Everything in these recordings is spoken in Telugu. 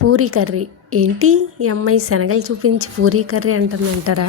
పూరీ కర్రీ ఏంటి ఈ అమ్మాయి శనగలు చూపించి పూరీ కర్రీ అంటుందంటారా?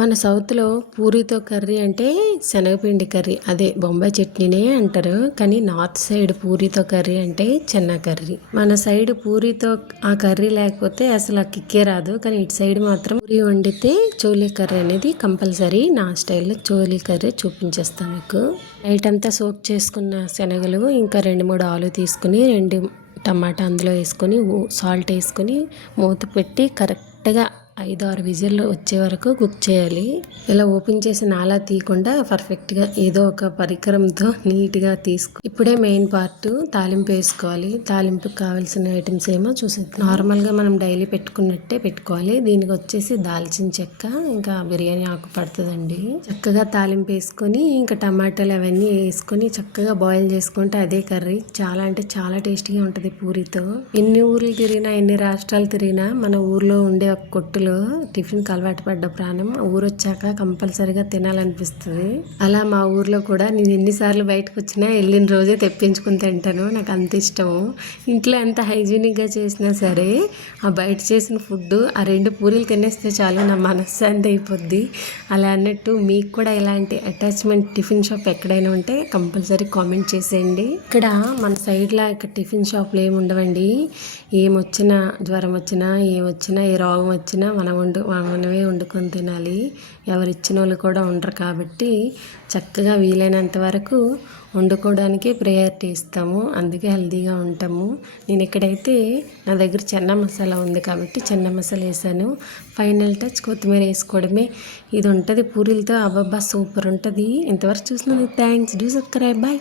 మన సౌత్లో పూరీతో కర్రీ అంటే శనగపిండి కర్రీ, అదే బొంబాయి చట్నీనే అంటారు. కానీ నార్త్ సైడ్ పూరీతో కర్రీ అంటే చెన్నా కర్రీ. మన సైడ్ పూరీతో ఆ కర్రీ లేకపోతే అసలు ఆ కిక్కే రాదు. కానీ ఇటు సైడ్ మాత్రం పూరీ వండితే చోలీ కర్రీ అనేది కంపల్సరీ. నా స్టైల్లో చోలీ కర్రీ చూపించేస్తాను మీకు. నైట్ అంతా సోక్ చేసుకున్న శనగలు ఇంకా 2-3 ఆలు తీసుకుని 2 టమాటా అందులో వేసుకొని సాల్ట్ వేసుకొని మూత పెట్టి కరెక్ట్గా 5-6 విజిల్లు వచ్చే వరకు కుక్ చేయాలి. ఇలా ఓపెన్ చేసి నాలా తీయకుండా పర్ఫెక్ట్గా ఏదో ఒక పరికరంతో నీట్గా ఇప్పుడే మెయిన్ పార్ట్ తాలింపు వేసుకోవాలి. తాలింపుకి కావాల్సిన ఐటమ్స్ ఏమో చూసేద్దాం. నార్మల్గా మనం డైలీ పెట్టుకున్నట్టే పెట్టుకోవాలి. దీనికి వచ్చేసి దాల్చిన చెక్క, ఇంకా బిర్యానీ ఆకు పడుతుందండి. చక్కగా తాలింపు వేసుకొని ఇంకా టమాటాలు అవన్నీ వేసుకొని చక్కగా బాయిల్ చేసుకుంటే అదే కర్రీ చాలా అంటే చాలా టేస్టీగా ఉంటుంది పూరితో. ఎన్ని ఊర్లు తిరిగినా ఎన్ని రాష్ట్రాలు తిరిగినా మన ఊర్లో ఉండే ఒక కొట్టులో టిఫిన్కి అలవాటు పడ్డ ప్రాణం ఊరొచ్చాక కంపల్సరీగా తినాలనిపిస్తుంది. అలా మా ఊర్లో కూడా నేను ఎన్నిసార్లు బయటకు వచ్చినా వెళ్ళిన రోజే తెప్పించుకుని తింటాను. నాకు అంత ఇష్టము. ఇంట్లో ఎంత హైజీనిక్గా చేసినా సరే ఆ బయట చేసిన ఫుడ్ ఆ 2 పూరీలు తినేస్తే చాలు నా మనశ్శాంతి అయిపోద్ది. అలా అన్నట్టు మీకు కూడా ఇలాంటి అటాచ్మెంట్ టిఫిన్ షాప్ ఎక్కడైనా ఉంటే కంపల్సరీ కామెంట్ చేసేయండి. ఇక్కడ మన సైడ్లో ఇక్కడ టిఫిన్ షాప్లు ఏమి ఉండవండి. ఏమొచ్చినా జ్వరం వచ్చినా ఏమొచ్చినా ఏ రోగం వచ్చినా మనమే వండుకొని తినాలి. ఎవరు ఇచ్చిన వాళ్ళు కూడా ఉండరు కాబట్టి చక్కగా వీలైనంత వరకు వండుకోవడానికి ప్రయారిటీ ఇస్తాము. అందుకే హెల్తీగా ఉంటాము. నేను ఇక్కడైతే నా దగ్గర చెన్నా మసాలా ఉంది కాబట్టి చెన్నా మసాలా వేసాను. ఫైనల్ టచ్ కొత్తిమీర వేసుకోవడమే. ఇది ఉంటుంది పూరీలతో. అబ్బబ్బా సూపర్ ఉంటుంది. ఇంతవరకు చూసినందుకు థ్యాంక్స్. Do subscribe. బాయ్.